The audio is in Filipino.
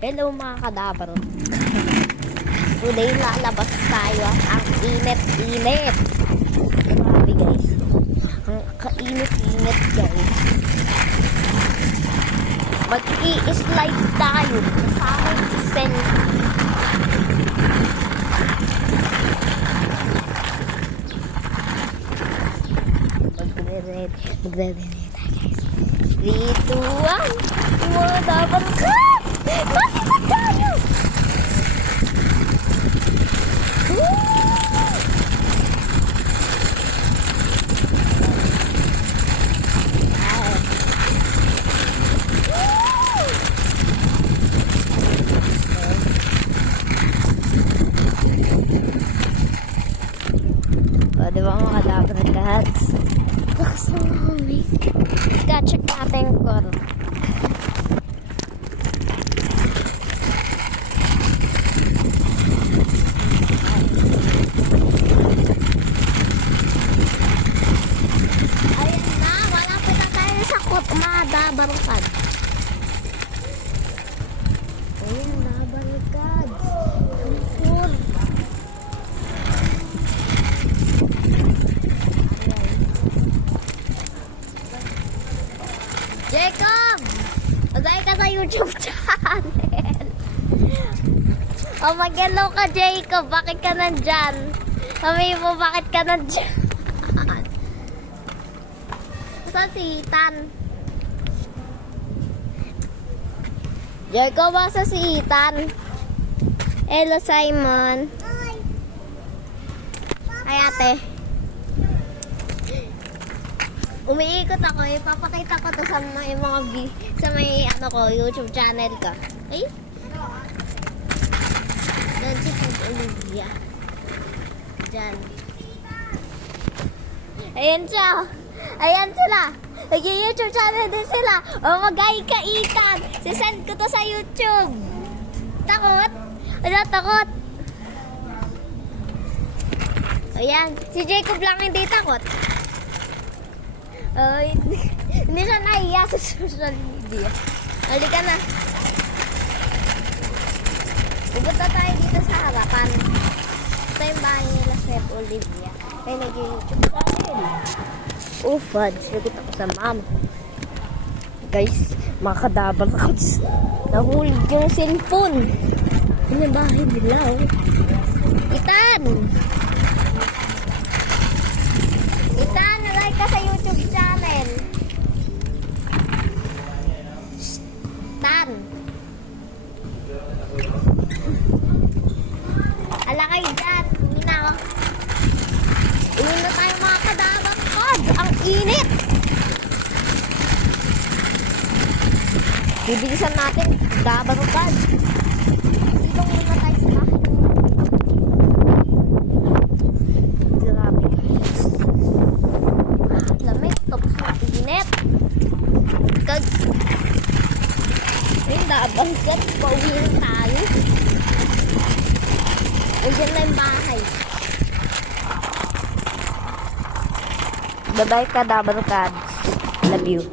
Hello mga kadabro. Today lalabas tayo. Ang init-init. Grabe guys. Ang kainit-init guys. Mag-i-slide tayo sa aming sen. Magre-ready tayo guys. 3, 2, 1. Mga dapat ka! Bakit tayo? O, diba mga kadabra cats? Lakas ng hangin. Check natin kung ayan na, malapit na tayo sa Kutmada Barangkad. Ayan na, Barangkad. Ang cool. Jacob! Magay ka sa YouTube channel. Oh, mag-hello ka, Jacob. Bakit ka nandyan? Sabihin mo, bakit ka nandyan? Saan si Ethan? Jacob, basa si Ethan? Hello, Simon. Hi, ate. Umiikot ako, ipapakita ko to sa may YouTube channel ko. Ay? Diyan si Olivia. Diyan. Ayan siya. Ayan sila. Nag-YouTube channel din sila. O, magay ka, Ethan. Sisend ko to sa YouTube. Takot? Wala takot. Ayan. Si Jacob lang hindi takot. Hindi siya nahiya sa social media. Halika na. Pupunta tayo dito sa harapan. Ito yung bahay nila Chef Olivia. Ay, nag-YouTube channel. Fudge. Lagot ako sa mama. Guys, mga kadabang cats. Nahulog yung cellphone. Yun yung bahay nila, oh. Ethan! Ethan, like ka sa YouTube channel. Tan. Ala kayo dyan. Hindi na ako. Inom na tayo mga kadabang cod. Ang init. Bibilisan natin. Dabang cod. Dito muna tayo sa bahay. Grabe guys. Lamig. Tapos ang init. Ayun, dabang cod. Pauwi na tayo. Ayun na yung bahay. Bye-bye ka, Dabang Cats. Love you.